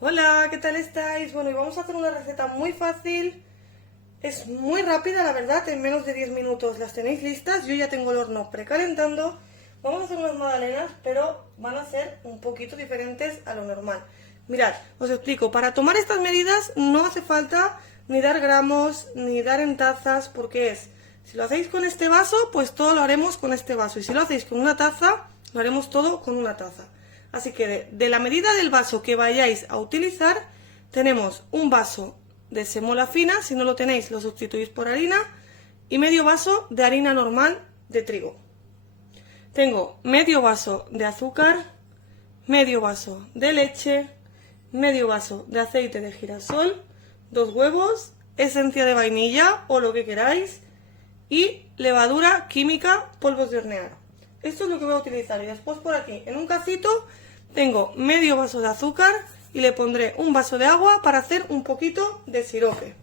Hola, ¿qué tal estáis? Bueno, y vamos a hacer una receta muy fácil. Es muy rápida, la verdad, en menos de 10 minutos las tenéis listas. Yo ya tengo el horno precalentando. Vamos a hacer unas magdalenas, pero van a ser un poquito diferentes a lo normal. Mirad, os explico. Para tomar estas medidas no hace falta ni dar gramos, ni dar en tazas, porque si lo hacéis con este vaso, pues todo lo haremos con este vaso. Y si lo hacéis con una taza, lo haremos todo con una taza. Así que de la medida del vaso que vayáis a utilizar, tenemos un vaso de semola fina, si no lo tenéis lo sustituís por harina, y medio vaso de harina normal de trigo. Tengo medio vaso de azúcar, medio vaso de leche, medio vaso de aceite de girasol, 2 huevos, esencia de vainilla o lo que queráis, y levadura química, polvos de hornear. Esto es lo que voy a utilizar. Y después por aquí, en un cacito, tengo medio vaso de azúcar y le pondré un vaso de agua para hacer un poquito de sirope.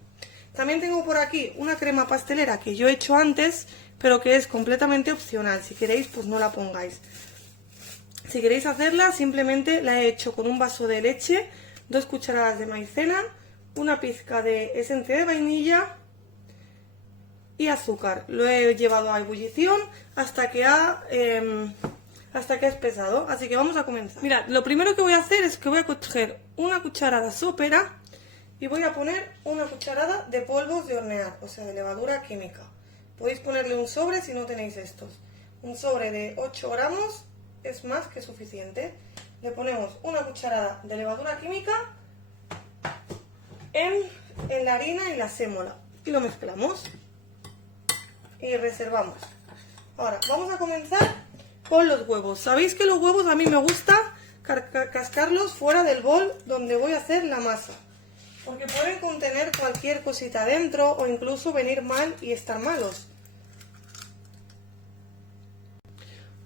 También tengo por aquí una crema pastelera que yo he hecho antes, pero que es completamente opcional. Si queréis, pues no la pongáis. Si queréis hacerla, simplemente la he hecho con un vaso de leche, 2 cucharadas de maicena, una pizca de esencia de vainilla y azúcar. Lo he llevado a ebullición hasta que ha espesado. Así que vamos a comenzar. Mirad, lo primero que voy a hacer es que voy a coger una cucharada sopera y voy a poner una cucharada de polvos de hornear, o sea, de levadura química. Podéis ponerle un sobre si no tenéis estos. Un sobre de 8 gramos es más que suficiente. Le ponemos una cucharada de levadura química en la harina y la sémola y lo mezclamos y reservamos. Ahora vamos a comenzar con los huevos. Sabéis que los huevos a mí me gusta cascarlos fuera del bol donde voy a hacer la masa, porque pueden contener cualquier cosita dentro o incluso venir mal y estar malos.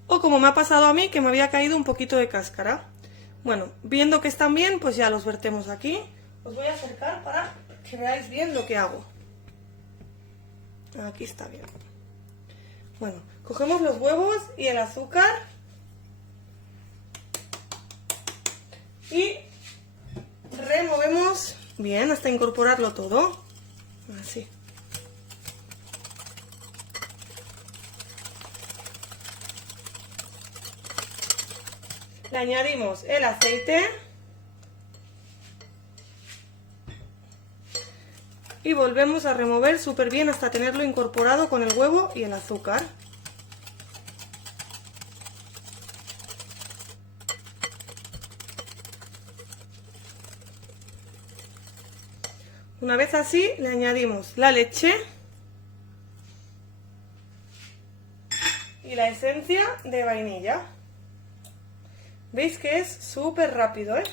O como me ha pasado a mí, que me había caído un poquito de cáscara. Bueno, viendo que están bien, pues ya los vertemos aquí. Os voy a acercar para que veáis bien lo que hago. Aquí está bien. Bueno, cogemos los huevos y el azúcar y removemos bien hasta incorporarlo todo. Así. Le añadimos el aceite y volvemos a remover súper bien hasta tenerlo incorporado con el huevo y el azúcar. Una vez así, le añadimos la leche y la esencia de vainilla. ¿Veis que es súper rápido, eh?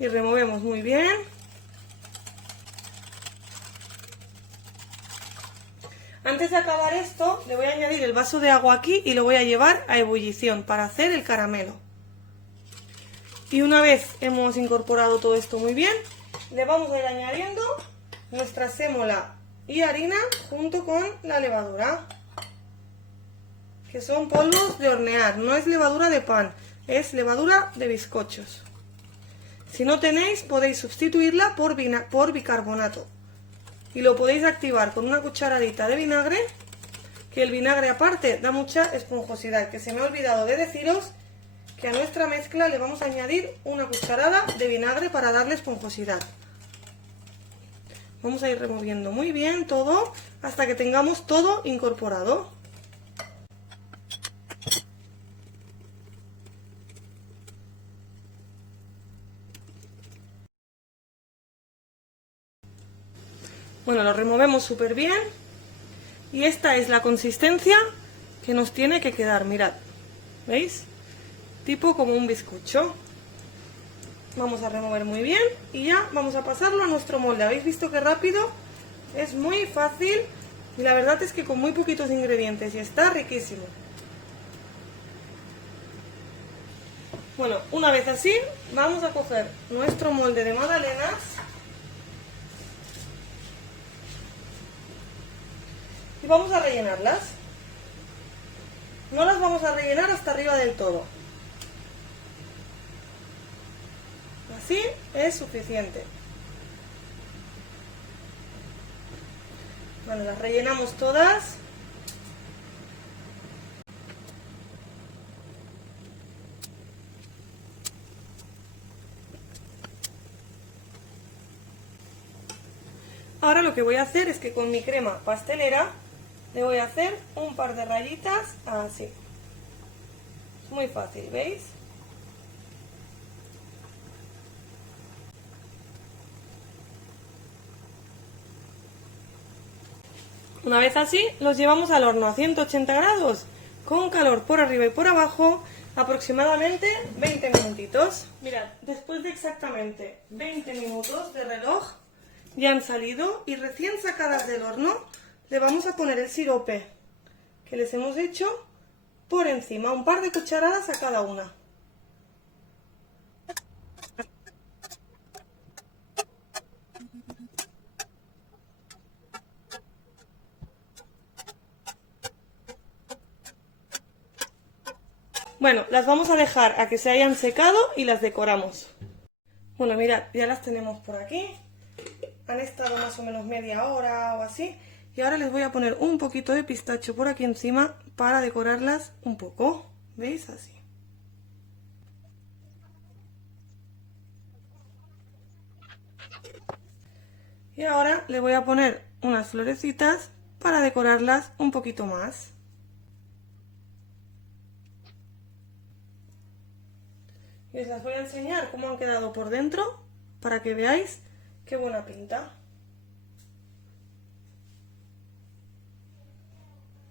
Y removemos muy bien. Antes de acabar esto, le voy a añadir el vaso de agua aquí y lo voy a llevar a ebullición para hacer el caramelo. Y una vez hemos incorporado todo esto muy bien, le vamos a ir añadiendo nuestra sémola y harina junto con la levadura, que son polvos de hornear, no es levadura de pan, es levadura de bizcochos. Si no tenéis, podéis sustituirla por bicarbonato. Y lo podéis activar con una cucharadita de vinagre, que el vinagre aparte da mucha esponjosidad, que se me ha olvidado de deciros que a nuestra mezcla le vamos a añadir una cucharada de vinagre para darle esponjosidad. Vamos a ir removiendo muy bien todo hasta que tengamos todo incorporado. Bueno, lo removemos súper bien y esta es la consistencia que nos tiene que quedar, mirad, ¿veis? Tipo como un bizcocho. Vamos a remover muy bien y ya vamos a pasarlo a nuestro molde. ¿Habéis visto qué rápido? Es muy fácil y la verdad es que con muy poquitos ingredientes y está riquísimo. Bueno, una vez así, vamos a coger nuestro molde de magdalenas y vamos a rellenarlas. No las vamos a rellenar hasta arriba del todo. así es suficiente. Bueno, las rellenamos todas. Ahora lo que voy a hacer es que con mi crema pastelera le voy a hacer un par de rayitas así. Es muy fácil, ¿veis? Una vez así, los llevamos al horno a 180 grados, con calor por arriba y por abajo, aproximadamente 20 minutitos. Mirad, después de exactamente 20 minutos de reloj, ya han salido y recién sacadas del horno, le vamos a poner el sirope que les hemos hecho por encima, un par de cucharadas a cada una. Bueno, las vamos a dejar a que se hayan secado y las decoramos. Bueno, mirad, ya las tenemos por aquí. Han estado más o menos media hora o así. Y ahora les voy a poner un poquito de pistacho por aquí encima para decorarlas un poco. ¿Veis? Así. Y ahora le voy a poner unas florecitas para decorarlas un poquito más. Y os las voy a enseñar cómo han quedado por dentro para que veáis qué buena pinta.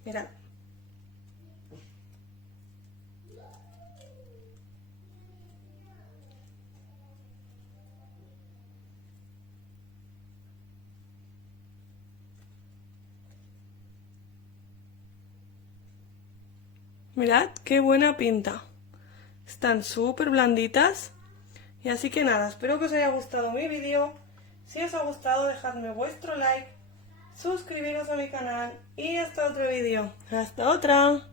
Mirad. Mirad qué buena pinta. Están súper blanditas. Y así que nada, espero que os haya gustado mi vídeo. Si os ha gustado, dejadme vuestro like, suscribiros a mi canal y hasta otro vídeo. ¡Hasta otra!